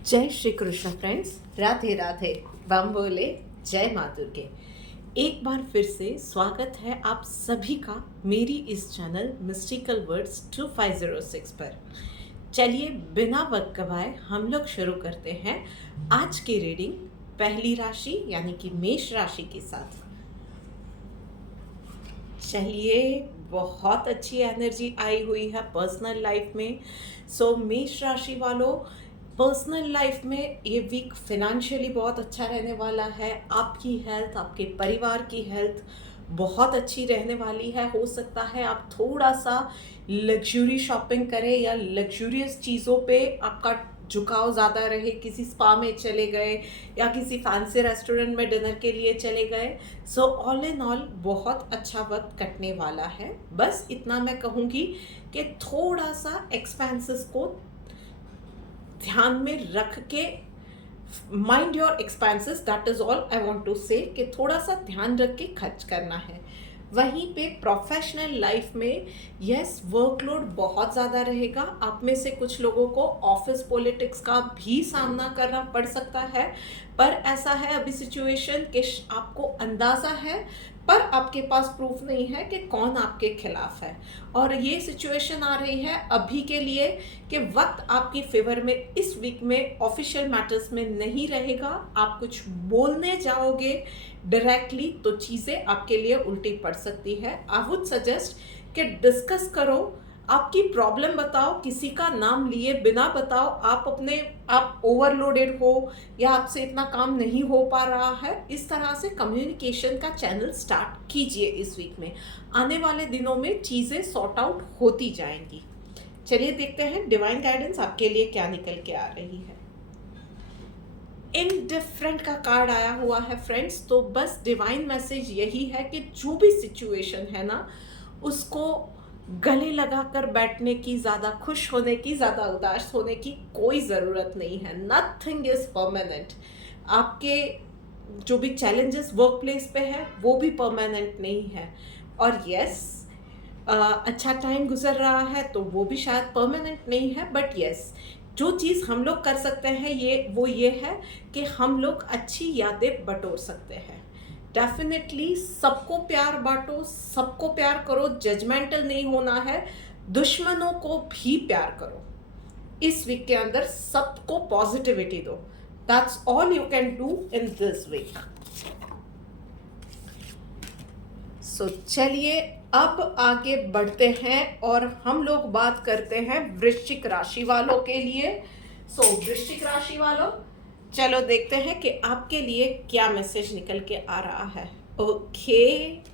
जय श्री कृष्ण फ्रेंड्स, राधे राधे, बम बोले, जय माँ दुर्गे। एक बार फिर से स्वागत है आप सभी का मेरी इस चैनल मिस्टिकल वर्ड्स 2506 पर। चलिए बिना वक्त गवाए हम लोग शुरू करते हैं आज की रीडिंग पहली राशि यानी कि मेष राशि के साथ। चलिए, बहुत अच्छी एनर्जी आई हुई है पर्सनल लाइफ में। सो मेष राशि वालों, पर्सनल लाइफ में ये वीक फिनेंशियली बहुत अच्छा रहने वाला है। आपकी हेल्थ, आपके परिवार की हेल्थ बहुत अच्छी रहने वाली है। हो सकता है आप थोड़ा सा लग्जरी शॉपिंग करें या लग्जूरियस चीज़ों पे आपका झुकाव ज़्यादा रहे। किसी स्पा में चले गए या किसी फैंसी रेस्टोरेंट में डिनर के लिए चले गए। सो ऑल इन ऑल बहुत अच्छा वक्त कटने वाला है। बस इतना मैं कहूँगी कि थोड़ा सा एक्सपेंसेस को ध्यान में रख के mind your expenses, that is all I want to say, कि थोड़ा सा ध्यान रख के खर्च करना है। वहीं पे प्रोफेशनल लाइफ में यस, वर्कलोड बहुत ज़्यादा रहेगा। आप में से कुछ लोगों को ऑफिस पॉलिटिक्स का भी सामना करना पड़ सकता है, पर ऐसा है अभी सिचुएशन कि आपको अंदाज़ा है पर आपके पास प्रूफ नहीं है कि कौन आपके खिलाफ है। और ये सिचुएशन आ रही है अभी के लिए कि वक्त आपकी फेवर में इस वीक में ऑफिशियल मैटर्स में नहीं रहेगा। आप कुछ बोलने जाओगे डायरेक्टली तो चीज़ें आपके लिए उल्टी पड़ सकती है। आई वुड सजेस्ट कि डिस्कस करो, आपकी प्रॉब्लम बताओ, किसी का नाम लिए बिना बताओ। आप ओवरलोडेड हो या आपसे इतना काम नहीं हो पा रहा है, इस तरह से कम्युनिकेशन का चैनल स्टार्ट कीजिए। इस वीक में आने वाले दिनों में चीज़ें सॉर्ट आउट होती जाएंगी। चलिए देखते हैं डिवाइन गाइडेंस आपके लिए क्या निकल के आ रही है। इनडिफरेंट का कार्ड आया हुआ है फ्रेंड्स। तो बस डिवाइन मैसेज यही है कि जो भी सिचुएशन है ना, उसको गले लगाकर बैठने की, ज़्यादा खुश होने की, ज़्यादा उदास होने की कोई ज़रूरत नहीं है। Nothing is permanent. आपके जो भी चैलेंजेस वर्क प्लेस पे है वो भी परमानेंट नहीं है। और यस, अच्छा टाइम गुजर रहा है तो वो भी शायद परमानेंट नहीं है। बट यस, जो चीज़ हम लोग कर सकते हैं ये है कि हम लोग अच्छी यादें बटोर सकते हैं। डेफिनेटली सबको प्यार बांटो, सबको प्यार करो, जजमेंटल नहीं होना है। दुश्मनों को भी प्यार करो। इस वीक के अंदर सबको पॉजिटिविटी दो। That's all you can do in this week. So चलिए अब आगे बढ़ते हैं और हम लोग बात करते हैं वृश्चिक राशि वालों के लिए। सो वृश्चिक राशि वालों, चलो देखते हैं कि आपके लिए क्या मैसेज निकल के आ रहा है। ओके,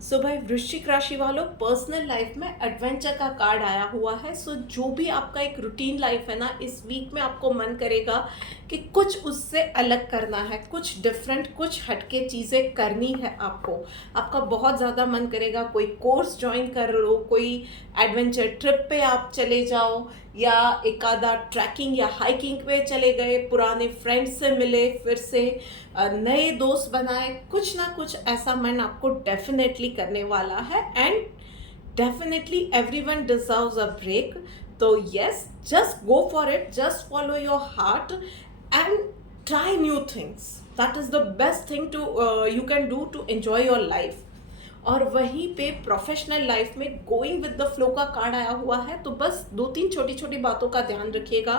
सो भाई वृश्चिक राशि वालों, पर्सनल लाइफ में एडवेंचर का कार्ड आया हुआ है। सो जो भी आपका एक रूटीन लाइफ है ना, इस वीक में आपको मन करेगा कि कुछ उससे अलग करना है, कुछ डिफरेंट, कुछ हटके चीज़ें करनी है आपको। आपका बहुत ज़्यादा मन करेगा कोई कोर्स ज्वाइन कर लो, कोई एडवेंचर ट्रिप पे आप चले जाओ, या एक आधा ट्रैकिंग या हाइकिंग पे चले गए, पुराने फ्रेंड्स से मिले, फिर से नए दोस्त बनाए। कुछ ना कुछ ऐसा मन आपको डेफिनेटली करने वाला है। And definitely everyone deserves a break. तो yes, just go for it, just follow your heart and try new things. That is the best thing to you can do to enjoy your life. और वहीं पे professional life में going with the flow का card आया हुआ है। तो बस 2-3 छोटी छोटी बातों का ध्यान रखिएगा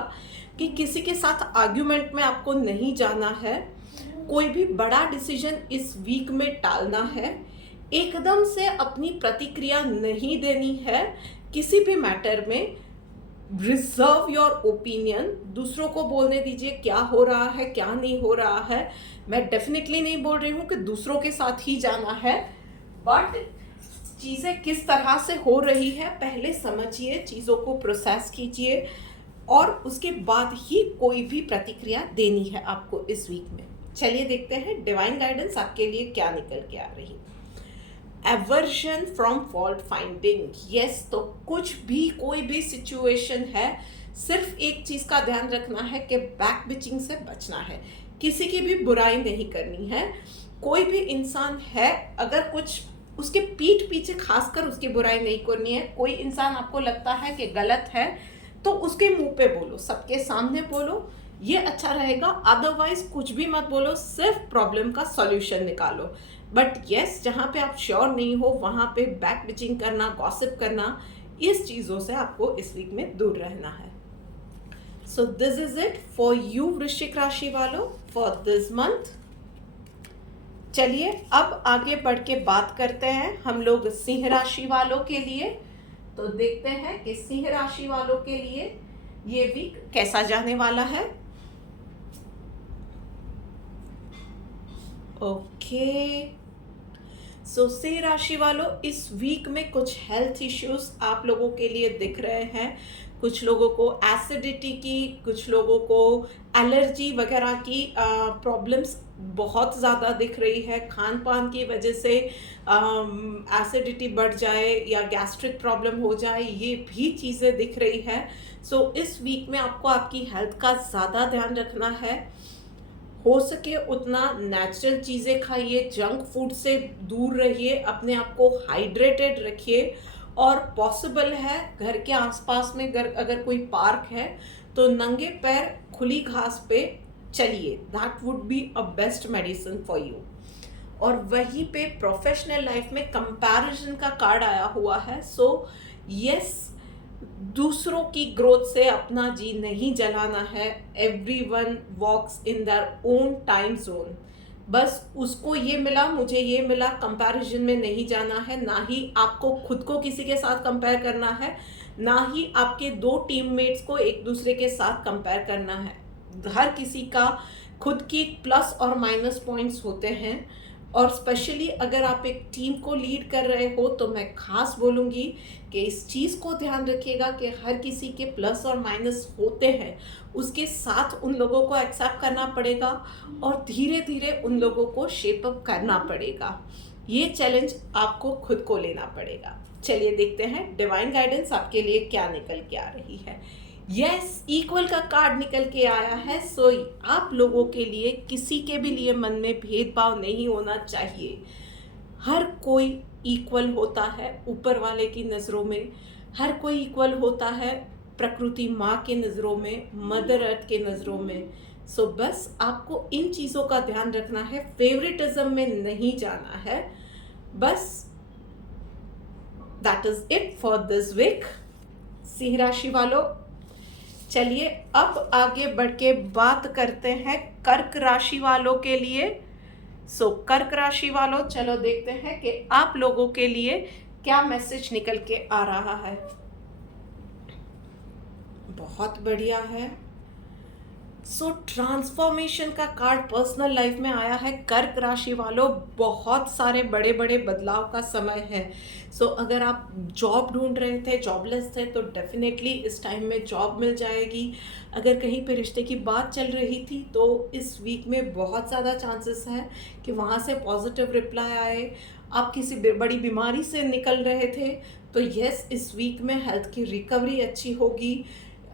कि किसी के साथ आर्ग्यूमेंट में आपको नहीं जाना है। कोई भी बड़ा डिसीजन इस वीक में टालना है। एकदम से अपनी प्रतिक्रिया नहीं देनी है किसी भी मैटर में। रिजर्व योर ओपिनियन, दूसरों को बोलने दीजिए क्या हो रहा है क्या नहीं हो रहा है। मैं डेफिनेटली नहीं बोल रही हूँ कि दूसरों के साथ ही जाना है, बट चीज़ें किस तरह से हो रही है पहले समझिए, चीज़ों को प्रोसेस कीजिए और उसके बाद ही कोई भी प्रतिक्रिया देनी है आपको इस वीक में। चलिए देखते हैं डिवाइन गाइडेंस आपके लिए क्या निकल के आ रही है। Aversion from fault finding, yes. तो कुछ भी, कोई भी सिचुएशन है, सिर्फ एक चीज़ का ध्यान रखना है कि बैक बिचिंग से बचना है। किसी की भी बुराई नहीं करनी है। कोई भी इंसान है, अगर कुछ उसके पीठ पीछे खासकर उसकी बुराई नहीं करनी है। कोई इंसान आपको लगता है कि गलत है तो उसके मुंह पे बोलो, सबके सामने बोलो, ये अच्छा रहेगा। अदरवाइज कुछ भी मत बोलो, सिर्फ प्रॉब्लम का सॉल्यूशन निकालो। बट यस, जहाँ पे आप श्योर नहीं हो वहाँ पे बैक बिचिंग करना, गॉसिप करना, इस चीज़ों से आपको इस वीक में दूर रहना है। सो this is it for you वृश्चिक राशि वालों फॉर दिस मंथ। चलिए अब आगे बढ़ के बात करते हैं हम लोग सिंह राशि वालों के लिए। तो देखते हैं कि सिंह राशि वालों के लिए ये वीक कैसा जाने वाला है। ओके, सो सिंह राशि वालों, इस वीक में कुछ हेल्थ इश्यूज आप लोगों के लिए दिख रहे हैं। कुछ लोगों को एसिडिटी की, कुछ लोगों को एलर्जी वगैरह की प्रॉब्लम्स बहुत ज़्यादा दिख रही है। खान पान की वजह से एसिडिटी बढ़ जाए या गैस्ट्रिक प्रॉब्लम हो जाए, ये भी चीज़ें दिख रही है। सो इस वीक में आपको आपकी हेल्थ का ज़्यादा ध्यान रखना है। हो सके उतना नेचुरल चीज़ें खाइए, जंक फूड से दूर रहिए, अपने आप को हाइड्रेटेड रखिए। और पॉसिबल है घर के आसपास में अगर कोई पार्क है तो नंगे पैर खुली घास पे चलिए, that would be a best medicine for you. और वहीं पे प्रोफेशनल लाइफ में कंपैरिजन का कार्ड आया हुआ है। सो यस, दूसरों की ग्रोथ से अपना जी नहीं जलाना है। Everyone walks in their own time zone. बस उसको ये मिला, मुझे ये मिला, कंपैरिजन में नहीं जाना है। ना ही आपको खुद को किसी के साथ कंपेयर करना है, ना ही आपके दो टीममेट्स को एक दूसरे के साथ कंपेयर करना है। हर किसी का खुद की प्लस और माइनस पॉइंट्स होते हैं। और स्पेशली अगर आप एक टीम को लीड कर रहे हो तो मैं खास बोलूँगी कि इस चीज़ को ध्यान रखिएगा कि हर किसी के प्लस और माइनस होते हैं, उसके साथ उन लोगों को एक्सेप्ट करना पड़ेगा और धीरे धीरे उन लोगों को शेप अप करना पड़ेगा। ये चैलेंज आपको खुद को लेना पड़ेगा। चलिए देखते हैं डिवाइन गाइडेंस आपके लिए क्या निकल के आ रही है। यस, इक्वल का कार्ड निकल के आया है। सो आप लोगों के लिए किसी के भी लिए मन में भेदभाव नहीं होना चाहिए। हर कोई इक्वल होता है ऊपर वाले की नज़रों में, हर कोई इक्वल होता है प्रकृति माँ के नज़रों में, मदर अर्थ के नज़रों में। सो बस आपको इन चीज़ों का ध्यान रखना है, फेवरेटिज्म में नहीं जाना है। बस that is it for this week सिंह राशि वालों। चलिए अब आगे बढ़ के बात करते हैं कर्क राशि वालों के लिए। सो कर्क राशि वालों, चलो देखते हैं कि आप लोगों के लिए क्या मैसेज निकल के आ रहा है। बहुत बढ़िया है। सो ट्रांसफॉर्मेशन का कार्ड पर्सनल लाइफ में आया है। कर्क राशि वालों, बहुत सारे बड़े बड़े बदलाव का समय है। सो अगर आप जॉब ढूंढ रहे थे, जॉबलेस थे, तो डेफिनेटली इस टाइम में जॉब मिल जाएगी। अगर कहीं पे रिश्ते की बात चल रही थी तो इस वीक में बहुत ज़्यादा चांसेस है कि वहाँ से पॉजिटिव रिप्लाई आए। आप किसी बड़ी बीमारी से निकल रहे थे तो यस, इस वीक में हेल्थ की रिकवरी अच्छी होगी।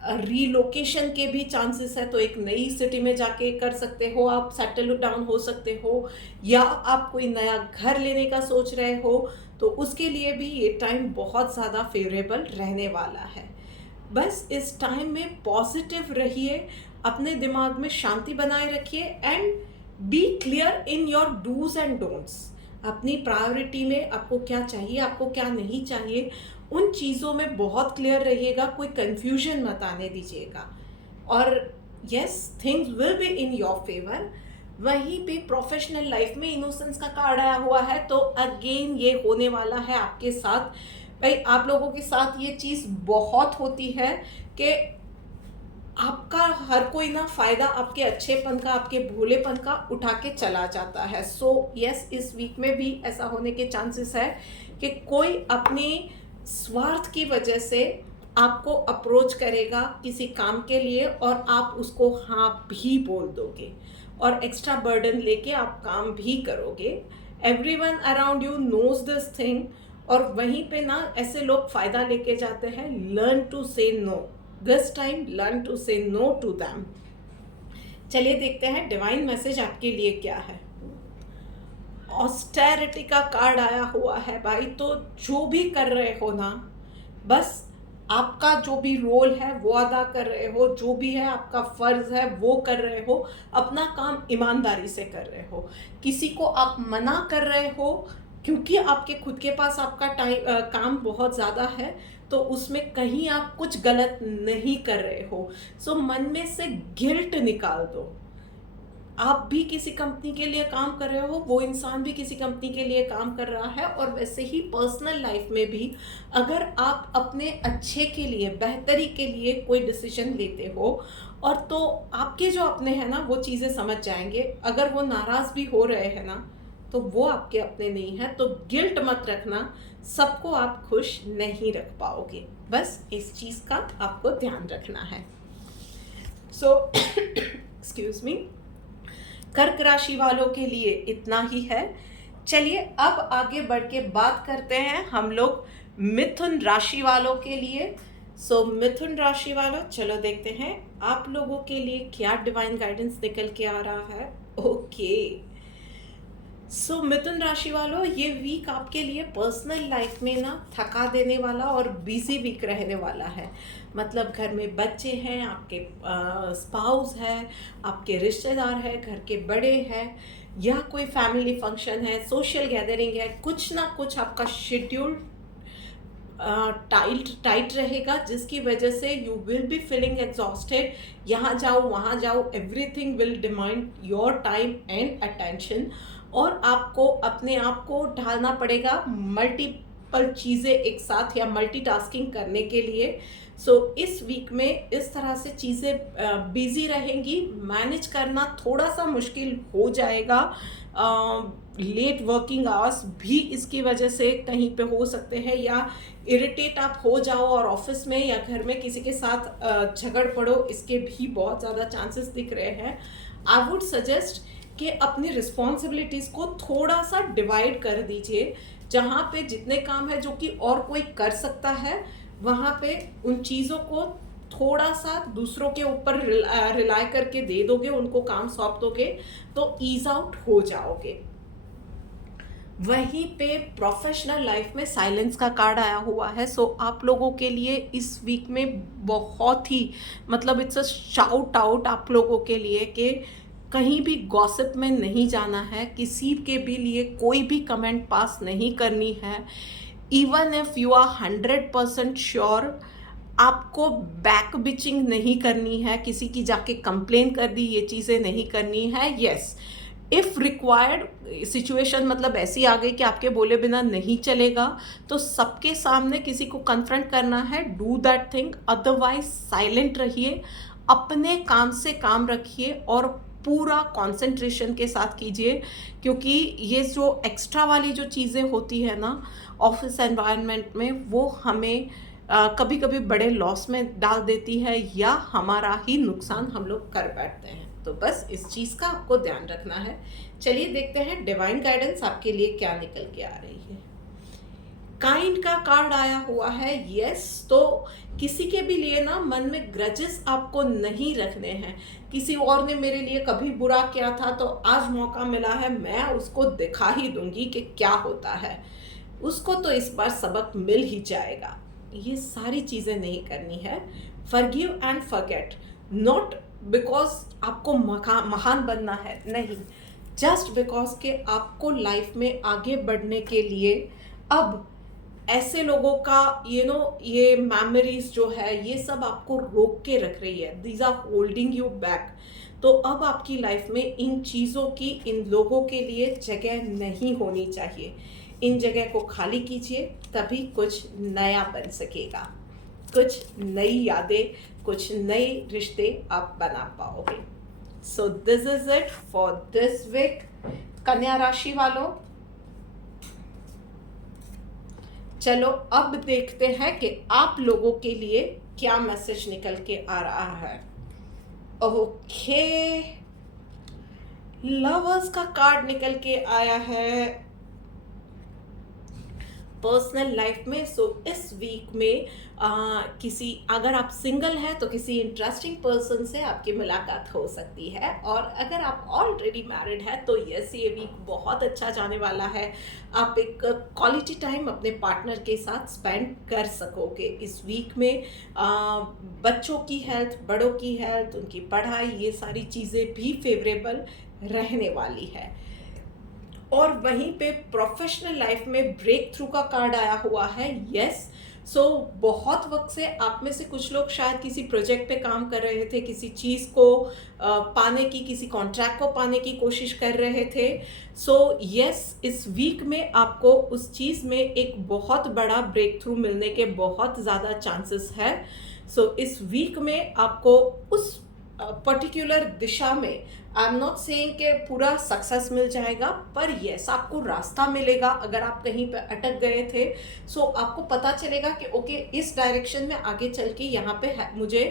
रीलोकेशन के भी चांसेस है, तो एक नई सिटी में जाके कर सकते हो, आप सेटल डाउन हो सकते हो। या आप कोई नया घर लेने का सोच रहे हो तो उसके लिए भी ये टाइम बहुत ज़्यादा फेवरेबल रहने वाला है। बस इस टाइम में पॉजिटिव रहिए, अपने दिमाग में शांति बनाए रखिए and be clear in your dos and don'ts. अपनी प्रायोरिटी में आपको क्या चाहिए, आपको क्या नहीं चाहिए, उन चीज़ों में बहुत क्लियर रहिएगा। कोई कंफ्यूजन मत आने दीजिएगा। और yes, things will be in your favour. वहीं पे प्रोफेशनल लाइफ में इनोसेंस का कार्ड आया हुआ है, तो अगेन ये होने वाला है आपके साथ। भाई आप लोगों के साथ ये चीज़ बहुत होती है कि आपका हर कोई ना फ़ायदा आपके अच्छेपन का, आपके भोलेपन का उठा के चला जाता है। सो यस, इस वीक में भी ऐसा होने के चांसेस है कि कोई अपने स्वार्थ की वजह से आपको अप्रोच करेगा किसी काम के लिए और आप उसको हाँ भी बोल दोगे और एक्स्ट्रा बर्डन लेके आप काम भी करोगे। Everyone around you knows this thing. और वहीं पे ना ऐसे लोग फ़ायदा लेके जाते हैं। Learn to say no this time, learn to say no to them. चलिए देखते हैं डिवाइन मैसेज आपके लिए क्या है। ऑस्टेरिटी का कार्ड आया हुआ है भाई। तो जो भी कर रहे हो ना, बस आपका जो भी रोल है वो अदा कर रहे हो, जो भी है आपका फ़र्ज़ है वो कर रहे हो, अपना काम ईमानदारी से कर रहे हो। किसी को आप मना कर रहे हो क्योंकि आपके खुद के पास आपका काम बहुत ज़्यादा है, तो उसमें कहीं आप कुछ गलत नहीं कर रहे हो। सो मन में से गिल्ट निकाल दो। आप भी किसी कंपनी के लिए काम कर रहे हो, वो इंसान भी किसी कंपनी के लिए काम कर रहा है, और वैसे ही पर्सनल लाइफ में भी अगर आप अपने अच्छे के लिए, बेहतरी के लिए कोई डिसीजन लेते हो, और तो आपके जो अपने हैं ना वो चीज़ें समझ जाएंगे। अगर वो नाराज़ भी हो रहे हैं ना, तो वो आपके अपने नहीं हैं। तो गिल्ट मत रखना, सबको आप खुश नहीं रख पाओगे। बस इस चीज़ का आपको ध्यान रखना है। सो एक्सक्यूज मी, कर्क राशि वालों के लिए इतना ही है। चलिए अब आगे बढ़ के बात करते हैं हम लोग मिथुन राशि वालों के लिए। सो मिथुन राशि वालों, चलो देखते हैं आप लोगों के लिए क्या डिवाइन गाइडेंस निकल के आ रहा है। ओके, सो मिथुन राशि वालों, ये वीक आपके लिए पर्सनल लाइफ में ना थका देने वाला और बिजी वीक रहने वाला है। मतलब घर में बच्चे हैं, आपके स्पाउस है, आपके रिश्तेदार हैं, घर के बड़े हैं, या कोई फैमिली फंक्शन है, सोशल गैदरिंग है, कुछ ना कुछ आपका शेड्यूल टाइट रहेगा, जिसकी वजह से you will be feeling exhausted. यहाँ जाओ वहाँ जाओ, everything will demand your time and attention, और आपको अपने आप को ढालना पड़ेगा मल्टीपल चीज़ें एक साथ या मल्टीटास्किंग करने के लिए। सो इस वीक में इस तरह से चीज़ें बिजी रहेंगी, मैनेज करना थोड़ा सा मुश्किल हो जाएगा। लेट वर्किंग आवर्स भी इसकी वजह से कहीं पे हो सकते हैं, या इरिटेट आप हो जाओ और ऑफिस में या घर में किसी के साथ झगड़ पड़ो, इसके भी बहुत ज़्यादा चांसेस दिख रहे हैं। आई वुड सजेस्ट कि अपनी रिस्पॉन्सिबिलिटीज़ को थोड़ा सा डिवाइड कर दीजिए। जहाँ पे जितने काम है जो कि और कोई कर सकता है, वहाँ पे उन चीज़ों को थोड़ा सा दूसरों के ऊपर रिलाय करके दे दोगे, उनको काम सौंप दोगे, तो ईज आउट हो जाओगे। वहीं पे प्रोफेशनल लाइफ में साइलेंस का कार्ड आया हुआ है। सो आप लोगों के लिए इस वीक में बहुत ही, मतलब इट्स अ शाउट आउट आप लोगों के लिए कि कहीं भी गॉसिप में नहीं जाना है, किसी के भी लिए कोई भी कमेंट पास नहीं करनी है। Even if you are 100% sure, आपको बैक बिचिंग नहीं करनी है, किसी की जाके कंप्लेन कर दी, ये चीज़ें नहीं करनी है। यस, इफ़ रिक्वायर्ड सिचुएशन मतलब ऐसी आ गई कि आपके बोले बिना नहीं चलेगा, तो सबके सामने किसी को कन्फ्रंट करना है, do that thing. Otherwise silent रहिए, अपने काम से काम रखिए और पूरा कंसंट्रेशन के साथ कीजिए, क्योंकि ये जो एक्स्ट्रा वाली जो चीज़ें होती है ना ऑफिस एनवायरनमेंट में, वो हमें कभी कभी बड़े लॉस में डाल देती है, या हमारा ही नुकसान हम लोग कर बैठते हैं। तो बस इस चीज़ का आपको ध्यान रखना है। चलिए देखते हैं डिवाइन गाइडेंस आपके लिए क्या निकल के आ रही है। काइंड का कार्ड आया हुआ है। यस, तो किसी के भी लिए ना मन में ग्रजेस आपको नहीं रखने हैं। किसी और ने मेरे लिए कभी बुरा किया था, तो आज मौका मिला है, मैं उसको दिखा ही दूंगी कि क्या होता है। उसको तो इस बार सबक मिल ही जाएगा। ये सारी चीज़ें नहीं करनी है। Forgive and forget, not because आपको महान बनना है, नहीं, जस्ट बिकॉज के आपको लाइफ में आगे बढ़ने के लिए अब ऐसे लोगों का ये मेमोरीज जो है ये सब आपको रोक के रख रही है, these are holding you back. तो अब आपकी लाइफ में इन चीज़ों की, इन लोगों के लिए जगह नहीं होनी चाहिए। इन जगह को खाली कीजिए, तभी कुछ नया बन सकेगा, कुछ नई यादें, कुछ नए रिश्ते आप बना पाओगे। So this is it for this week कन्या राशि वालों। चलो अब देखते हैं कि आप लोगों के लिए क्या मैसेज निकल के आ रहा है। ओके, लवर्स का कार्ड निकल के आया है। पर्सनल लाइफ में। सो इस वीक में किसी, अगर आप सिंगल हैं तो किसी इंटरेस्टिंग पर्सन से आपकी मुलाकात हो सकती है, और अगर आप ऑलरेडी मैरिड हैं तो यस, ये वीक बहुत अच्छा जाने वाला है। आप एक क्वालिटी टाइम अपने पार्टनर के साथ स्पेंड कर सकोगे इस वीक में। बच्चों की हेल्थ, बड़ों की हेल्थ, उनकी पढ़ाई, ये सारी चीज़ें भी फेवरेबल रहने वाली है। और वहीं पे प्रोफेशनल लाइफ में ब्रेक थ्रू का कार्ड आया हुआ है। यस, सो बहुत वक्त से आप में से कुछ लोग शायद किसी प्रोजेक्ट पे काम कर रहे थे, किसी चीज़ को पाने की, किसी कॉन्ट्रैक्ट को पाने की कोशिश कर रहे थे। सो यस, इस वीक में आपको उस चीज़ में एक बहुत बड़ा ब्रेक थ्रू मिलने के बहुत ज़्यादा चांसेस है। सो इस वीक में आपको उस पर्टिकुलर दिशा में, आई एम नॉट सेइंग कि पूरा सक्सेस मिल जाएगा, पर यस, आपको रास्ता मिलेगा। अगर आप कहीं पे अटक गए थे, सो आपको पता चलेगा कि ओके, इस डायरेक्शन में आगे चल के यहाँ पे मुझे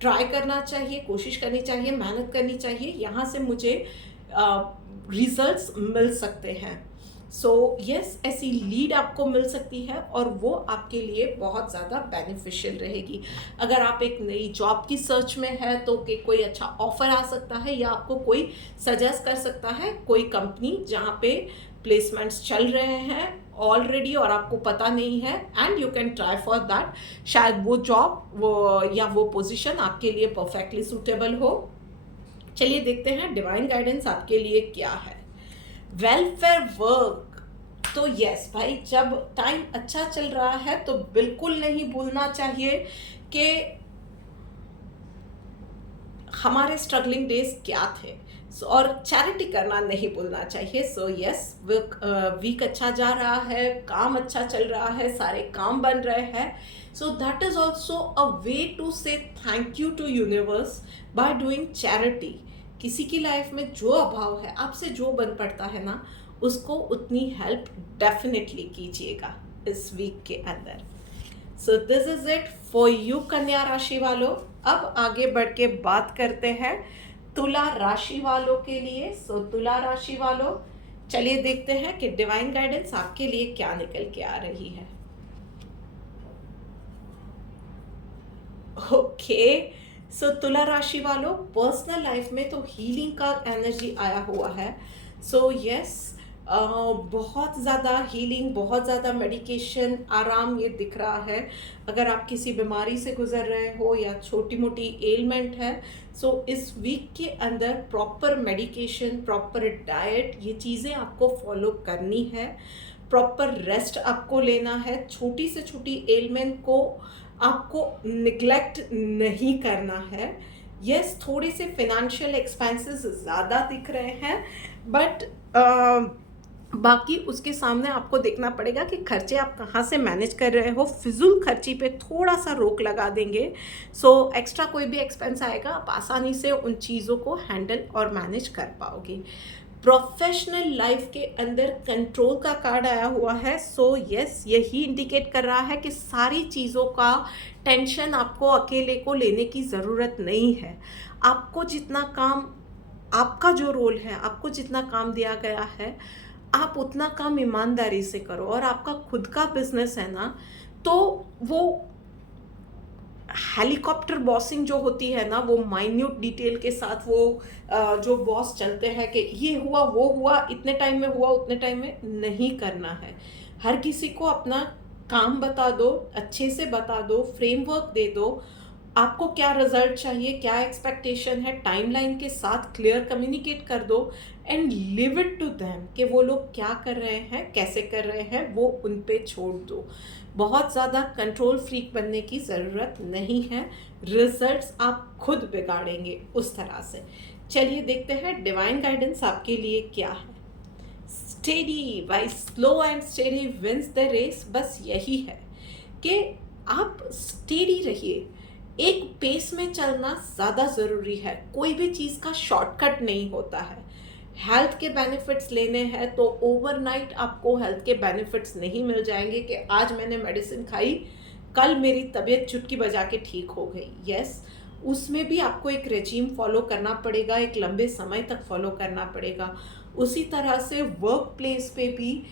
ट्राई करना चाहिए, कोशिश करनी चाहिए, मेहनत करनी चाहिए, यहाँ से मुझे रिजल्ट्स मिल सकते हैं। सो यस, ऐसी लीड आपको मिल सकती है और वो आपके लिए बहुत ज़्यादा बेनिफिशियल रहेगी। अगर आप एक नई जॉब की सर्च में है तो कि कोई अच्छा ऑफर आ सकता है, या आपको कोई सजेस्ट कर सकता है कोई कंपनी जहाँ पे प्लेसमेंट्स चल रहे हैं ऑलरेडी और आपको पता नहीं है, and you can try for that. शायद वो जॉब, वो या वो पोजीशन आपके लिए परफेक्टली सूटेबल हो। चलिए देखते हैं डिवाइन गाइडेंस आपके लिए क्या है। वेलफेयर वर्क, तो यस भाई, जब टाइम अच्छा चल रहा है तो बिल्कुल नहीं भूलना चाहिए कि हमारे स्ट्रगलिंग डेज क्या थे, और चैरिटी करना नहीं भूलना चाहिए। सो यस, वीक अच्छा जा रहा है, काम अच्छा चल रहा है, सारे काम बन रहे हैं। So that is also a way to say thank you to universe by doing charity. किसी की लाइफ में जो अभाव है, आपसे जो बन पड़ता है ना, उसको उतनी हेल्प डेफिनेटली कीजिएगा इस वीक के अंदर। सो this is it for you कन्या राशि वालों। अब आगे बढ़ के बात करते हैं तुला राशि वालों के लिए। सो तुला राशि वालों, चलिए देखते हैं कि डिवाइन गाइडेंस आपके लिए क्या निकल के आ रही है। ओके, सो तुला राशि वालों, पर्सनल लाइफ में तो हीलिंग का एनर्जी आया हुआ है। सो यस, बहुत ज़्यादा हीलिंग, बहुत ज़्यादा मेडिकेशन, आराम ये दिख रहा है। अगर आप किसी बीमारी से गुजर रहे हो या छोटी मोटी एलमेंट है, सो इस वीक के अंदर प्रॉपर मेडिकेशन, प्रॉपर डाइट, ये चीज़ें आपको फॉलो करनी है। प्रॉपर रेस्ट आपको लेना है। छोटी से छोटी एलमेंट को आपको निग्लेक्ट नहीं करना है। यस, थोड़े से फिनेंशियल एक्सपेंसेस ज़्यादा दिख रहे हैं, बट बाकी उसके सामने आपको देखना पड़ेगा कि खर्चे आप कहाँ से मैनेज कर रहे हो। फिजूल खर्ची पे थोड़ा सा रोक लगा देंगे, सो एक्स्ट्रा कोई भी एक्सपेंस आएगा, आप आसानी से उन चीज़ों को हैंडल और मैनेज कर पाओगे। प्रोफेशनल लाइफ के अंदर कंट्रोल का कार्ड आया हुआ है। सो यस, यही इंडिकेट कर रहा है कि सारी चीज़ों का टेंशन आपको अकेले को लेने की ज़रूरत नहीं है। आपको जितना काम, आपका जो रोल है, आपको जितना काम दिया गया है, आप उतना काम ईमानदारी से करो। और आपका खुद का बिजनेस है ना, तो वो हेलीकॉप्टर बॉसिंग जो होती है ना, वो माइन्यूट डिटेल के साथ वो जो बॉस चलते हैं कि ये हुआ, वो हुआ, इतने टाइम में हुआ, उतने टाइम में नहीं करना है। हर किसी को अपना काम बता दो, अच्छे से बता दो, फ्रेमवर्क दे दो, आपको क्या रिजल्ट चाहिए, क्या एक्सपेक्टेशन है, टाइमलाइन के साथ क्लियर कम्युनिकेट कर दो, and leave it to them कि वो लोग क्या कर रहे हैं, कैसे कर रहे हैं, वो उन पे छोड़ दो। बहुत ज़्यादा कंट्रोल फ्रीक बनने की ज़रूरत नहीं है, रिजल्ट्स आप खुद बिगाड़ेंगे उस तरह से। चलिए देखते हैं डिवाइन गाइडेंस आपके लिए क्या है। Steady, by slow and steady wins the race. बस यही है कि आप स्टेडी रहिए, एक पेस में चलना ज़्यादा ज़रूरी है। कोई भी चीज़ का शॉर्टकट नहीं होता है। हेल्थ के बेनिफिट्स लेने हैं तो ओवरनाइट आपको हेल्थ के बेनिफिट्स नहीं मिल जाएंगे कि आज मैंने मेडिसिन खाई, कल मेरी तबीयत चुटकी बजा के ठीक हो गई। यस, उसमें भी आपको एक रेजीम फॉलो करना पड़ेगा, एक लंबे समय तक फॉलो करना पड़ेगा। उसी तरह से वर्क प्लेस पे भी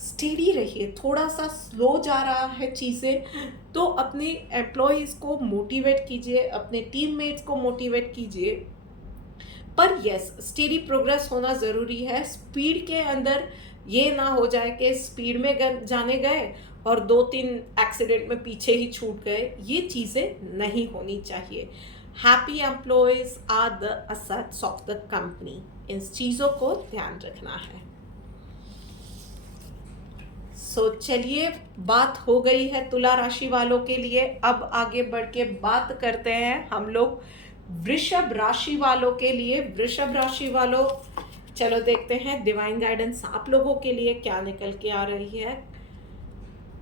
स्टेडी रहिए। थोड़ा सा स्लो जा रहा है चीज़ें तो अपने एम्प्लॉयज़ को मोटिवेट कीजिए, अपने टीममेट्स को मोटिवेट कीजिए। पर यस, स्टेडी प्रोग्रेस होना ज़रूरी है। स्पीड के अंदर ये ना हो जाए कि स्पीड में जाने गए और 2-3 एक्सीडेंट में पीछे ही छूट गए। ये चीज़ें नहीं होनी चाहिए। Happy employees are the assets of the company. इन चीज़ों को ध्यान रखना है। चलिए, बात हो गई है तुला राशि वालों के लिए। अब आगे बढ़ के बात करते हैं हम लोग वृषभ राशि वालों के लिए। वृषभ राशि वालों, चलो देखते हैं डिवाइन गाइडेंस आप लोगों के लिए क्या निकल के आ रही है।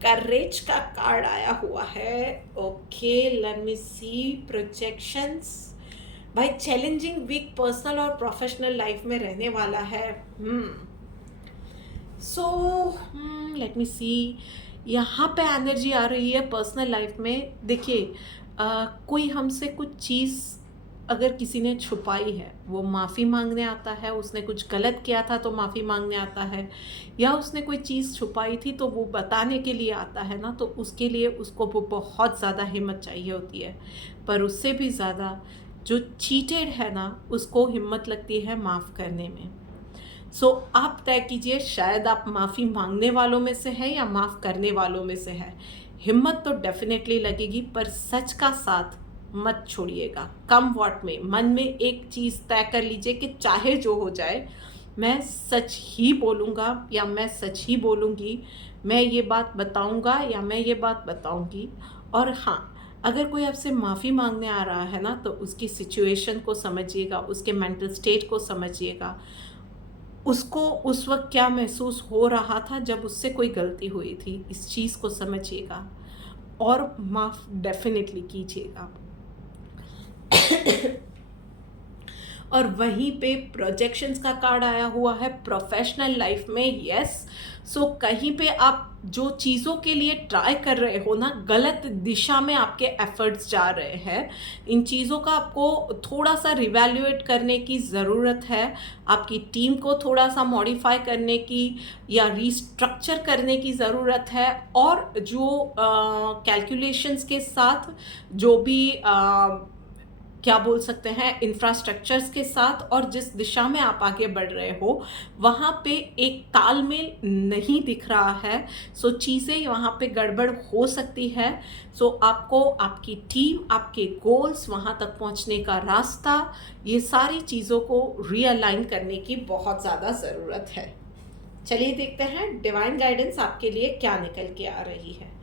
करेज का कार्ड आया हुआ है। ओके, लेट मी सी प्रोजेक्शंस। भाई, चैलेंजिंग वीक पर्सनल और प्रोफेशनल लाइफ में रहने वाला है। लेट मी सी, यहाँ पे एनर्जी आ रही है पर्सनल लाइफ में। देखिए, कोई हमसे कुछ चीज़ अगर किसी ने छुपाई है, वो माफ़ी मांगने आता है। उसने कुछ गलत किया था तो माफ़ी मांगने आता है, या उसने कोई चीज़ छुपाई थी तो वो बताने के लिए आता है ना, तो उसके लिए उसको वो बहुत ज़्यादा हिम्मत चाहिए होती है। पर उससे भी ज़्यादा जो चीटेड है ना, उसको हिम्मत लगती है माफ़ करने में। आप तय कीजिए, शायद आप माफ़ी मांगने वालों में से है या माफ़ करने वालों में से है। हिम्मत तो डेफिनेटली लगेगी, पर सच का साथ मत छोड़िएगा। कम वॉट में मन में एक चीज़ तय कर लीजिए कि चाहे जो हो जाए, मैं सच ही बोलूँगा या मैं सच ही बोलूँगी, मैं ये बात बताऊँगा या मैं ये बात बताऊँगी। और हाँ, अगर कोई आपसे माफ़ी मांगने आ रहा है ना, तो उसकी सिचुएशन को समझिएगा, उसके मेंटल स्टेट को समझिएगा, उसको उस वक्त क्या महसूस हो रहा था जब उससे कोई गलती हुई थी। इस चीज़ को समझिएगा और माफ़ डेफिनेटली कीजिएगा। और वहीं पे प्रोजेक्शंस का कार्ड आया हुआ है प्रोफेशनल लाइफ में। यस, कहीं पे आप जो चीज़ों के लिए ट्राई कर रहे हो ना, गलत दिशा में आपके एफर्ट्स जा रहे हैं। इन चीज़ों का आपको थोड़ा सा रिवैल्यूएट करने की ज़रूरत है। आपकी टीम को थोड़ा सा मॉडिफाई करने की या रीस्ट्रक्चर करने की ज़रूरत है। और जो कैलकुलेशंस के साथ जो भी क्या बोल सकते हैं, इंफ्रास्ट्रक्चर्स के साथ, और जिस दिशा में आप आगे बढ़ रहे हो वहाँ पे एक तालमेल नहीं दिख रहा है। चीज़ें वहाँ पे गड़बड़ हो सकती है। आपको आपकी टीम, आपके गोल्स, वहाँ तक पहुँचने का रास्ता, ये सारी चीज़ों को रीअलाइन करने की बहुत ज़्यादा ज़रूरत है। चलिए देखते हैं डिवाइन गाइडेंस आपके लिए क्या निकल के आ रही है।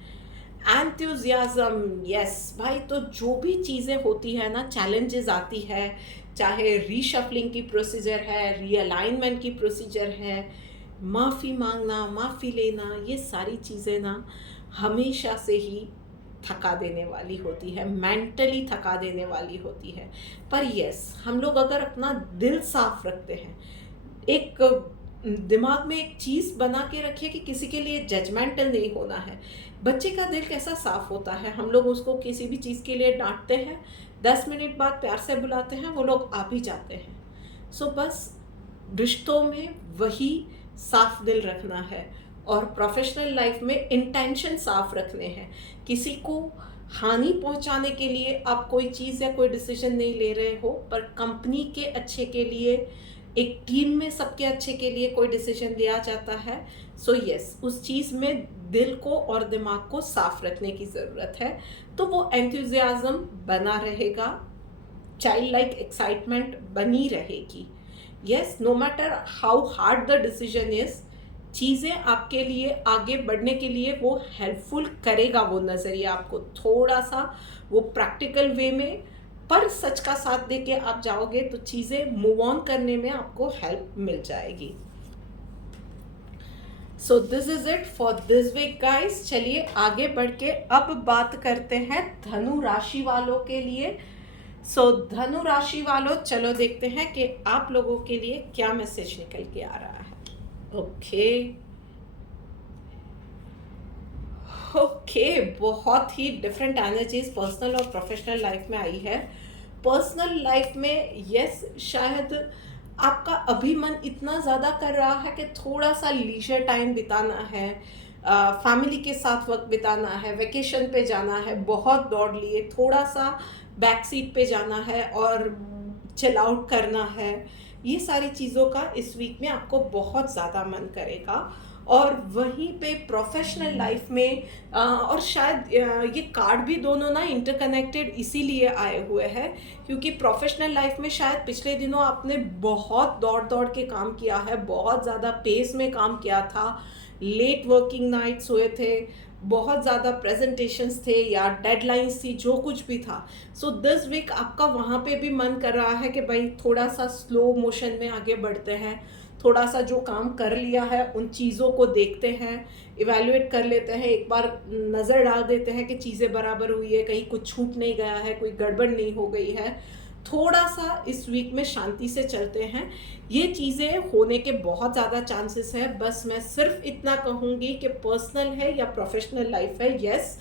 एंथुजियाज्म, यस भाई, तो जो भी चीज़ें होती है ना, चैलेंजेस आती है, चाहे रीशफलिंग की प्रोसीजर है, रीअलाइनमेंट की प्रोसीजर है, माफ़ी मांगना, माफ़ी लेना, ये सारी चीज़ें ना हमेशा से ही थका देने वाली होती है, मेंटली थका देने वाली होती है। पर यस, हम लोग अगर अपना दिल साफ रखते हैं, एक दिमाग में एक चीज़ बना के रखिए कि किसी के लिए जजमेंटल नहीं होना है। बच्चे का दिल कैसा साफ होता है, हम लोग उसको किसी भी चीज़ के लिए डांटते हैं, 10 मिनट बाद प्यार से बुलाते हैं, वो लोग आ भी जाते हैं। बस रिश्तों में वही साफ दिल रखना है, और प्रोफेशनल लाइफ में इंटेंशन साफ रखने हैं। किसी को हानि पहुंचाने के लिए आप कोई चीज़ या कोई डिसीजन नहीं ले रहे हो, पर कंपनी के अच्छे के लिए, एक टीम में सबके अच्छे के लिए कोई डिसीजन लिया जाता है। यस, उस चीज़ में दिल को और दिमाग को साफ रखने की ज़रूरत है, तो वो एंथुजियाज्म बना रहेगा, चाइल्ड लाइक एक्साइटमेंट बनी रहेगी। Yes, no matter how hard the decision is, चीज़ें आपके लिए आगे बढ़ने के लिए वो हेल्पफुल करेगा। वो नज़रिया आपको थोड़ा सा वो प्रैक्टिकल वे में, पर सच का साथ दे के आप जाओगे तो चीज़ें मूव ऑन करने में आपको हेल्प मिल जाएगी। This is it for this week guys. चलिए आगे बढ़ के अब बात करते हैं धनु राशि वालों के लिए। धनु राशि वालों, चलो देखते हैं कि आप लोगों के लिए क्या मैसेज निकल के आ रहा है। ओके, बहुत ही डिफरेंट एनर्जीज पर्सनल और प्रोफेशनल लाइफ में आई है। पर्सनल लाइफ में यस, शायद आपका अभी मन इतना ज़्यादा कर रहा है कि थोड़ा सा लीजर टाइम बिताना है, फैमिली के साथ वक्त बिताना है, वेकेशन पे जाना है, बहुत दौड़ लिए, थोड़ा सा बैक सीट पे जाना है और चिल आउट करना है। ये सारी चीज़ों का इस वीक में आपको बहुत ज़्यादा मन करेगा। और वहीं पे प्रोफेशनल लाइफ में और शायद ये कार्ड भी दोनों ना इंटरकनेक्टेड इसीलिए आए हुए हैं, क्योंकि प्रोफेशनल लाइफ में शायद पिछले दिनों आपने बहुत दौड़ दौड़ के काम किया है, बहुत ज़्यादा पेस में काम किया था, लेट वर्किंग नाइट्स हुए थे, बहुत ज़्यादा प्रेजेंटेशंस थे या डेडलाइंस थी, जो कुछ भी था। सो दिस वीक आपका वहाँ पे भी मन कर रहा है कि भाई थोड़ा सा स्लो मोशन में आगे बढ़ते हैं, थोड़ा सा जो काम कर लिया है उन चीज़ों को देखते हैं, इवैल्यूएट कर लेते हैं, एक बार नज़र डाल देते हैं कि चीज़ें बराबर हुई है, कहीं कुछ छूट नहीं गया है, कोई गड़बड़ नहीं हो गई है। थोड़ा सा इस वीक में शांति से चलते हैं। ये चीज़ें होने के बहुत ज़्यादा चांसेस है। बस मैं सिर्फ इतना कहूँगी कि पर्सनल है या प्रोफेशनल लाइफ है, yes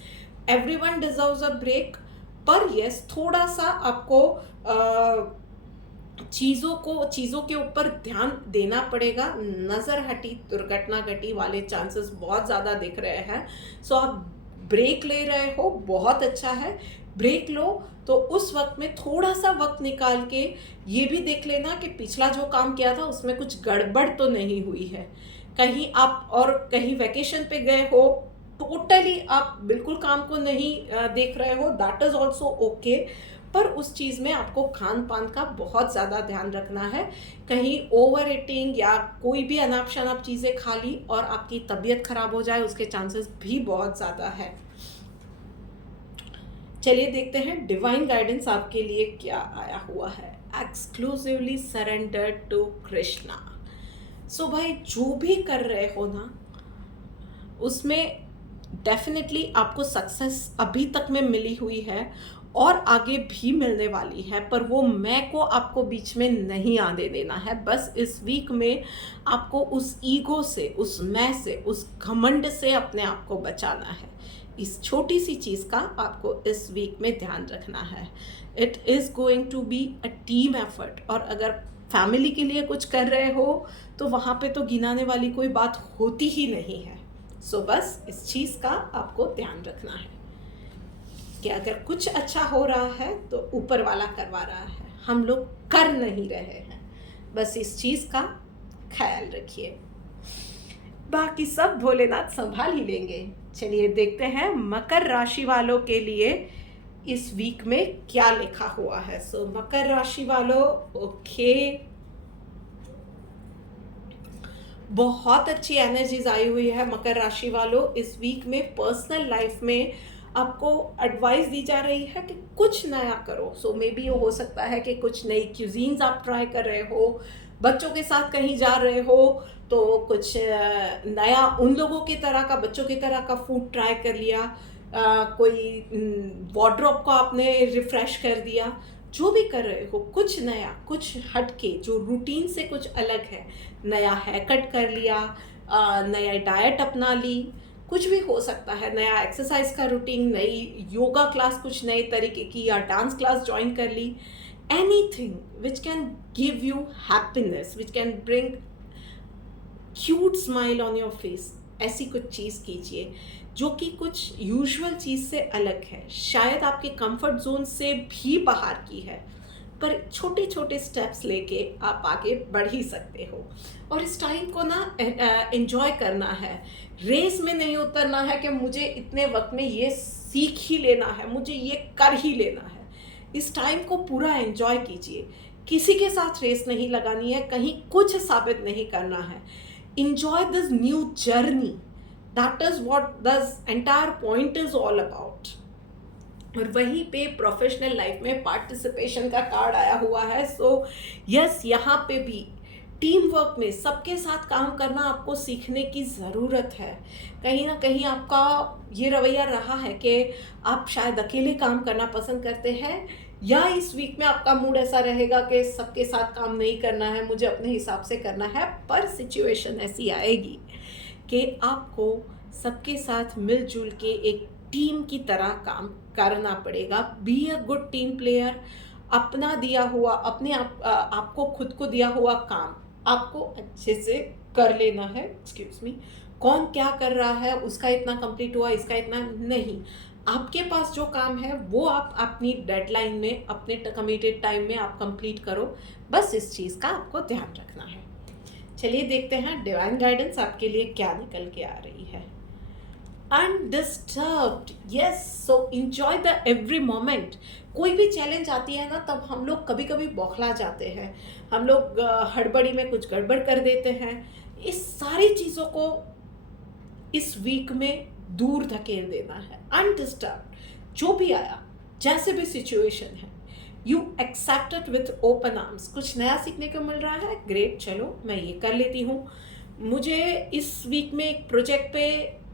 everyone deserves a break, पर यस थोड़ा सा आपको चीज़ों के ऊपर ध्यान देना पड़ेगा। नज़र हटी दुर्घटना घटी वाले चांसेस बहुत ज़्यादा दिख रहे हैं। सो आप ब्रेक ले रहे हो, बहुत अच्छा है, ब्रेक लो। तो उस वक्त में थोड़ा सा वक्त निकाल के ये भी देख लेना कि पिछला जो काम किया था उसमें कुछ गड़बड़ तो नहीं हुई है। कहीं आप और कहीं वैकेशन पे गए हो, टोटली आप बिल्कुल काम को नहीं देख रहे हो, दैट इज़ ऑल्सो ओके। पर उस चीज़ में आपको खान पान का बहुत ज़्यादा ध्यान रखना है। कहीं ओवर ईटिंग या कोई भी अनाप शनाप चीज़ें खा ली और आपकी तबीयत खराब हो जाए, उसके चांसेस भी बहुत ज़्यादा है। चलिए देखते हैं डिवाइन गाइडेंस आपके लिए क्या आया हुआ है। Exclusively surrender to Krishna. So भाई जो भी कर रहे हो ना, उसमें डेफिनेटली आपको सक्सेस अभी तक में मिली हुई है और आगे भी मिलने वाली है, पर वो मैं को आपको बीच में नहीं आने देना है। बस इस वीक में आपको उस ईगो से, उस मैं से, उस घमंड से अपने आप को बचाना है। इस छोटी सी चीज़ का आपको इस वीक में ध्यान रखना है। It is going to be a team effort, और अगर फैमिली के लिए कुछ कर रहे हो तो वहाँ पे तो गिनाने वाली कोई बात होती ही नहीं है। सो बस इस चीज़ का आपको ध्यान रखना है कि अगर कुछ अच्छा हो रहा है तो ऊपर वाला करवा रहा है, हम लोग कर नहीं रहे हैं। बस इस चीज़ का ख्याल रखिए, बाकी सब भोलेनाथ संभाल ही लेंगे। चलिए देखते हैं मकर राशि वालों के लिए इस वीक में क्या लिखा हुआ है। सो मकर राशि वालों, ओके, बहुत अच्छी एनर्जीज आई हुई है मकर राशि वालों। इस वीक में पर्सनल लाइफ में आपको एडवाइस दी जा रही है कि कुछ नया करो। सो मे बी वो हो सकता है कि कुछ नई क्यूजीन्स आप ट्राई कर रहे हो, बच्चों के साथ कहीं जा रहे हो तो कुछ नया उन लोगों की तरह का, बच्चों की तरह का फूड ट्राई कर लिया, कोई वार्डरोब को आपने रिफ्रेश कर दिया। जो भी कर रहे हो कुछ नया, कुछ हटके, जो रूटीन से कुछ अलग है, नया हेयर कट कर लिया, नया डाइट अपना ली, कुछ भी हो सकता है, नया एक्सरसाइज का रूटीन, नई योगा क्लास कुछ नए तरीके की, या डांस क्लास ज्वाइन कर ली। Anything which can give you happiness, which can bring cute smile on your face, ऐसी कुछ चीज़ कीजिए जो कि कुछ यूजुअल चीज़ से अलग है, शायद आपके कंफर्ट जोन से भी बाहर की है, पर छोटे छोटे स्टेप्स लेके आप आगे बढ़ ही सकते हो। और इस टाइम को ना एंजॉय करना है, रेस में नहीं उतरना है कि मुझे इतने वक्त में ये सीख ही लेना है, मुझे ये कर ही लेना है। इस टाइम को पूरा एंजॉय कीजिए, किसी के साथ रेस नहीं लगानी है, कहीं कुछ साबित नहीं करना है। enjoy this new journey, that is what this entire point is all about। और वहीं पे प्रोफेशनल लाइफ में पार्टिसिपेशन का कार्ड आया हुआ है। सो यस, यहाँ पे भी टीम वर्क में सबके साथ काम करना आपको सीखने की ज़रूरत है। कहीं ना कहीं आपका ये रवैया रहा है कि आप शायद अकेले काम करना पसंद करते हैं, या इस वीक में आपका मूड ऐसा रहेगा कि सबके साथ काम नहीं करना है, मुझे अपने हिसाब से करना है। पर सिचुएशन ऐसी आएगी कि आपको सबके साथ मिलजुल के एक टीम की तरह काम करना पड़ेगा। Be a good team player. अपना दिया हुआ आपको खुद को दिया हुआ काम आपको अच्छे से कर लेना है। एक्सक्यूज मी, कौन क्या कर रहा है उसका इतना कंप्लीट हुआ, इसका इतना नहीं। आपके पास जो काम है वो आप अपनी डेडलाइन में, अपने कमिटेड टाइम में आप कंप्लीट करो। बस इस चीज़ का आपको ध्यान रखना है। चलिए देखते हैं डिवाइन गाइडेंस आपके लिए क्या निकल के आ रही है। Undisturbed, yes, so enjoy the every moment. कोई भी चैलेंज आती है ना, तब हम लोग कभी कभी बौखला जाते हैं, हम लोग हड़बड़ी में कुछ गड़बड़ कर देते हैं। इस सारी चीज़ों को इस वीक में दूर धकेल देना है। अनडिस्टर्ब्ड, जो भी आया, जैसे भी सिचुएशन है, you accept it with open arms. कुछ नया सीखने को मिल रहा है, ग्रेट, चलो मैं ये कर लेती हूँ। मुझे इस वीक में एक प्रोजेक्ट पे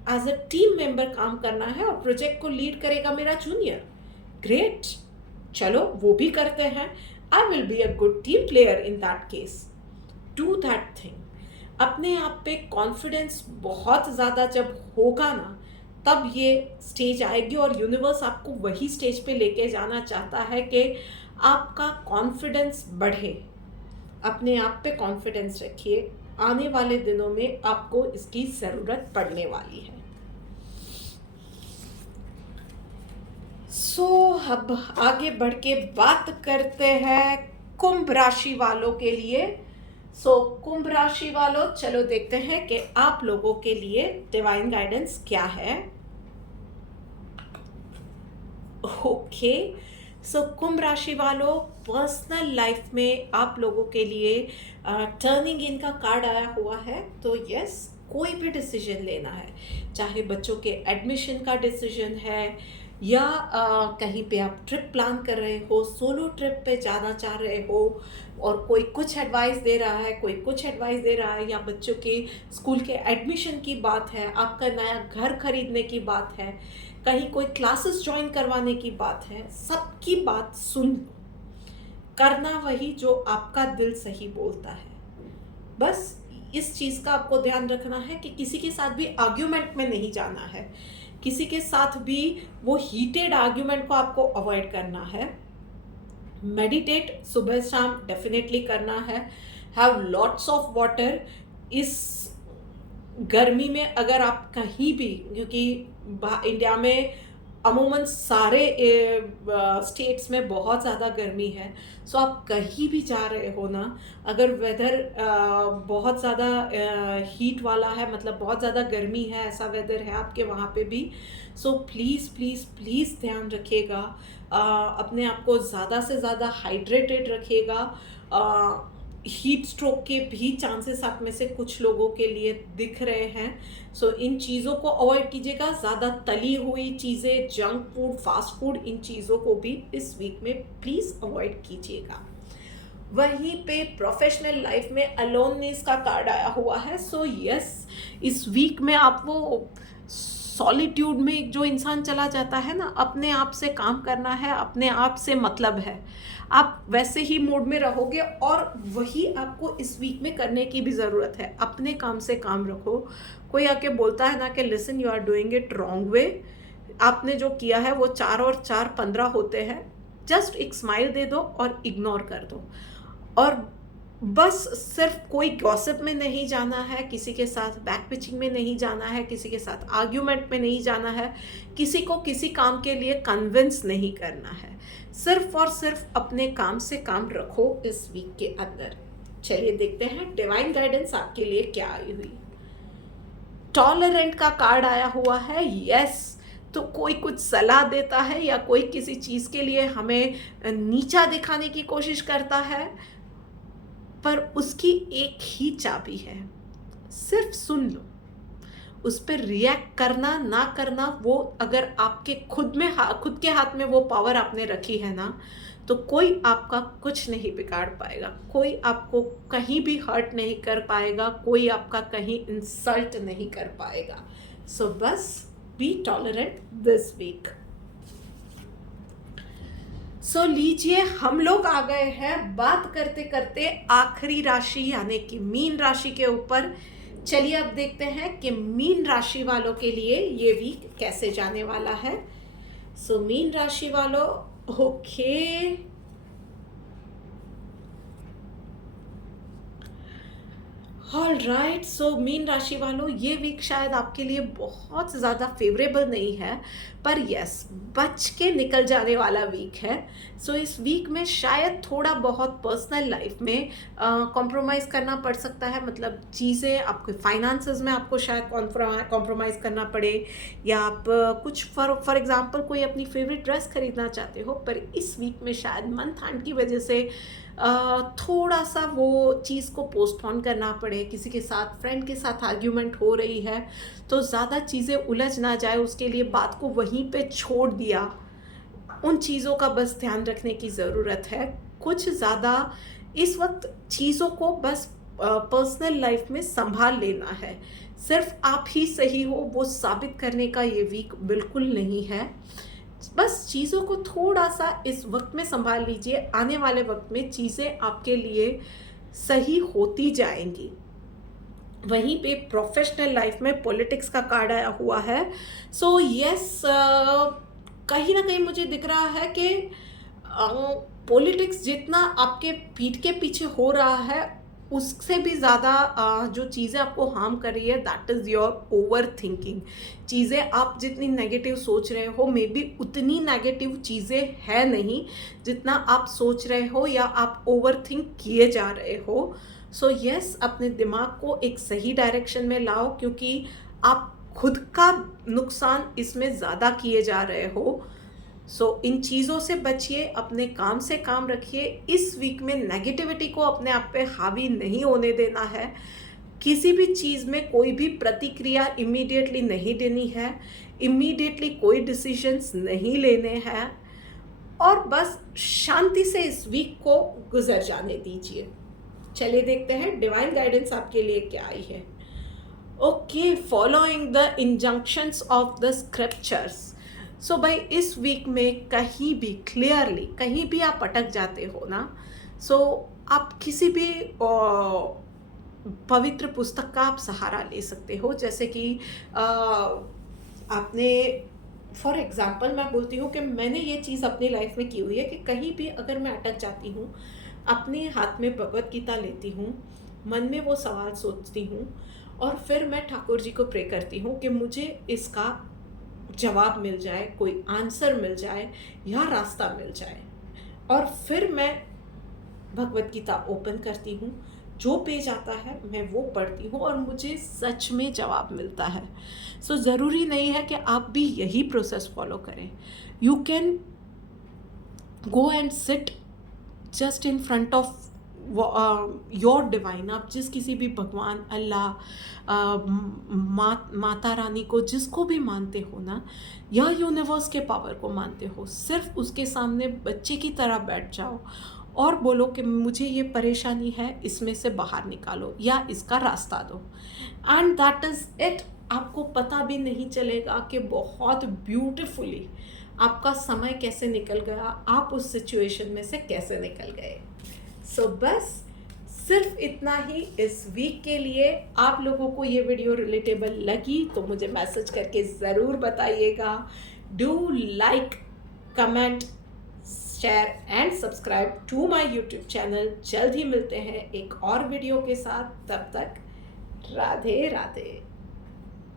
एज अ टीम मेंबर काम करना है और प्रोजेक्ट को लीड करेगा मेरा जूनियर, ग्रेट, चलो वो भी करते हैं। I will be a good team player in that case, do that thing. अपने आप पे कॉन्फिडेंस बहुत ज़्यादा जब होगा ना, तब ये स्टेज आएगी और यूनिवर्स आपको वही स्टेज पे लेके जाना चाहता है कि आपका कॉन्फिडेंस बढ़े। अपने आप पे कॉन्फिडेंस रखिए, आने वाले दिनों में आपको इसकी ज़रूरत पड़ने वाली है। अब आगे बढ़ के बात करते हैं कुंभ राशि वालों के लिए। कुंभ राशि वालों, चलो देखते हैं कि आप लोगों के लिए डिवाइन गाइडेंस क्या है। ओके, कुंभ राशि वालों, पर्सनल लाइफ में आप लोगों के लिए टर्निंग इन का कार्ड आया हुआ है। तो यस, कोई भी डिसीजन लेना है, चाहे बच्चों के एडमिशन का डिसीजन है या कहीं पे आप ट्रिप प्लान कर रहे हो, सोलो ट्रिप पे जाना चाह रहे हो और कोई कुछ एडवाइस दे रहा है, कोई कुछ एडवाइस दे रहा है, या बच्चों के स्कूल के एडमिशन की बात है, आपका नया घर खरीदने की बात है, कहीं कोई क्लासेस ज्वाइन करवाने की बात है, सबकी बात सुन लो। करना वही जो आपका दिल सही बोलता है। बस इस चीज़ का आपको ध्यान रखना है कि किसी के साथ भी आर्ग्यूमेंट में नहीं जाना है, किसी के साथ भी वो हीटेड आर्ग्यूमेंट को आपको अवॉइड करना है। मेडिटेट सुबह शाम डेफिनेटली करना है। Have lots of water. इस गर्मी में अगर आप कहीं भी, क्योंकि इंडिया में अमूमन सारे स्टेट्स में बहुत ज़्यादा गर्मी है, सो आप कहीं भी जा रहे हो ना, अगर वेदर बहुत ज़्यादा हीट वाला है, मतलब बहुत ज़्यादा गर्मी है, ऐसा वेदर है आपके वहाँ पे भी, सो प्लीज़ प्लीज़ प्लीज़ ध्यान रखिएगा। अपने आप को ज़्यादा से ज़्यादा हाइड्रेटेड रखिएगा। हीट स्ट्रोक के भी चांसेस आप में से कुछ लोगों के लिए दिख रहे हैं। इन चीज़ों को अवॉइड कीजिएगा। ज़्यादा तली हुई चीज़ें, जंक फूड, फास्ट फूड, इन चीज़ों को भी इस वीक में प्लीज़ अवॉइड कीजिएगा। वहीं पे प्रोफेशनल लाइफ में अलोननेस का कार्ड आया हुआ है। यस, इस वीक में आप वो सॉलिट्यूड में जो इंसान चला जाता है ना, अपने आप से काम करना है, अपने आप से मतलब है, आप वैसे ही मूड में रहोगे और वही आपको इस वीक में करने की भी ज़रूरत है। अपने काम से काम रखो। कोई आके बोलता है ना कि listen, you are doing it wrong way, आपने जो किया है वो 4 और 4 15 होते हैं, जस्ट एक स्माइल दे दो और इग्नोर कर दो। और बस सिर्फ कोई गॉसिप में नहीं जाना है, किसी के साथ बैक पिचिंग में नहीं जाना है, किसी के साथ आर्ग्यूमेंट में नहीं जाना है, किसी को किसी काम के लिए कन्विंस नहीं करना है। सिर्फ और सिर्फ अपने काम से काम रखो इस वीक के अंदर। चलिए देखते हैं डिवाइन गाइडेंस आपके लिए क्या आई हुई। टॉलरेंट का कार्ड आया हुआ है। यस, तो कोई कुछ सलाह देता है या कोई किसी चीज़ के लिए हमें नीचा दिखाने की कोशिश करता है, पर उसकी एक ही चाबी है, सिर्फ सुन लो। उस पर रिएक्ट करना ना करना, वो अगर आपके खुद के हाथ में वो पावर आपने रखी है ना, तो कोई आपका कुछ नहीं बिगाड़ पाएगा, कोई आपको कहीं भी हर्ट नहीं कर पाएगा, कोई आपका कहीं इंसल्ट नहीं कर पाएगा। बस बी टॉलरेंट दिस वीक। लीजिए, हम लोग आ गए हैं बात करते करते आखिरी राशि यानी कि मीन राशि के ऊपर। चलिए अब देखते हैं कि मीन राशि वालों के लिए ये वीक कैसे जाने वाला है। मीन राशि वालों, ओके, ऑलराइट, सो मीन राशि वालों, ये वीक शायद आपके लिए बहुत ज़्यादा फेवरेबल नहीं है, पर यस, बच के निकल जाने वाला वीक है। सो इस वीक में शायद थोड़ा बहुत पर्सनल लाइफ में कॉम्प्रोमाइज़ करना पड़ सकता है। मतलब चीज़ें आपके फाइनेंसेस में आपको शायद कॉम्प्रोमाइज़ करना पड़े, या आप कुछ फॉर एग्जांपल कोई अपनी फेवरेट ड्रेस खरीदना चाहते हो, पर इस वीक में शायद मंथ एंड की वजह से थोड़ा सा वो चीज़ को पोस्टपोन करना पड़े। किसी के साथ, फ्रेंड के साथ आर्ग्यूमेंट हो रही है, तो ज़्यादा चीज़ें उलझ ना जाए उसके लिए बात को वहीं पे छोड़ दिया। उन चीज़ों का बस ध्यान रखने की ज़रूरत है। कुछ ज़्यादा इस वक्त चीज़ों को बस पर्सनल लाइफ में संभाल लेना है। सिर्फ आप ही सही हो वो साबित करने का ये वीक बिल्कुल नहीं है। बस चीज़ों को थोड़ा सा इस वक्त में संभाल लीजिए, आने वाले वक्त में चीज़ें आपके लिए सही होती जाएंगी। वहीं पे प्रोफेशनल लाइफ में पॉलिटिक्स का कार्ड आया हुआ है। सो यस, कहीं ना कहीं मुझे दिख रहा है कि पॉलिटिक्स जितना आपके पीठ के पीछे हो रहा है, उससे भी ज़्यादा जो चीज़ें आपको हार्म कर रही है, that is your over thinking. चीज़ें आप जितनी नेगेटिव सोच रहे हो, मे बी उतनी नेगेटिव चीज़ें है नहीं जितना आप सोच रहे हो या आप ओवर थिंक किए जा रहे हो। सो यस, अपने दिमाग को एक सही डायरेक्शन में लाओ, क्योंकि आप खुद का नुकसान इसमें ज़्यादा किए जा रहे हो। सो इन चीज़ों से बचिए, अपने काम से काम रखिए। इस वीक में नेगेटिविटी को अपने आप पे हावी नहीं होने देना है। किसी भी चीज़ में कोई भी प्रतिक्रिया इमीडिएटली नहीं देनी है, इमीडिएटली कोई डिसीजंस नहीं लेने हैं, और बस शांति से इस वीक को गुजर जाने दीजिए। चलिए देखते हैं डिवाइन गाइडेंस आपके लिए क्या आई है। Okay, following the injunctions of the scriptures. So भाई, इस वीक में कहीं भी क्लियरली, कहीं भी आप अटक जाते हो ना, सो आप किसी भी पवित्र पुस्तक का आप सहारा ले सकते हो। जैसे कि आपने, फॉर एग्जाम्पल मैं बोलती हूँ कि मैंने ये चीज़ अपनी लाइफ में की हुई है कि कहीं भी अगर मैं अटक जाती हूँ, अपने हाथ में भगवत गीता लेती हूँ, मन में वो सवाल सोचती हूँ, और फिर मैं ठाकुर जी को प्रे करती हूँ कि मुझे इसका जवाब मिल जाए, कोई आंसर मिल जाए या रास्ता मिल जाए। और फिर मैं भगवत गीता ओपन करती हूँ, जो पेज आता है मैं वो पढ़ती हूँ, और मुझे सच में जवाब मिलता है। सो ज़रूरी नहीं है कि आप भी यही प्रोसेस फॉलो करें। You can go and sit just in front of your divine. आप जिस किसी भी भगवान, अल्लाह, माता रानी को, जिसको भी मानते हो ना, या यूनिवर्स के पावर को मानते हो, सिर्फ उसके सामने बच्चे की तरह बैठ जाओ और बोलो कि मुझे ये परेशानी है, इसमें से बाहर निकालो या इसका रास्ता दो। And that is it. आपको पता भी नहीं चलेगा कि बहुत ब्यूटिफुली आपका समय कैसे निकल गया, आप उस सिचुएशन में से कैसे निकल गए। सो बस सिर्फ इतना ही इस वीक के लिए। आप लोगों को ये वीडियो रिलेटेबल लगी तो मुझे मैसेज करके ज़रूर बताइएगा। Do like, comment, share and subscribe to my YouTube channel. जल्द ही मिलते हैं एक और वीडियो के साथ। तब तक राधे राधे।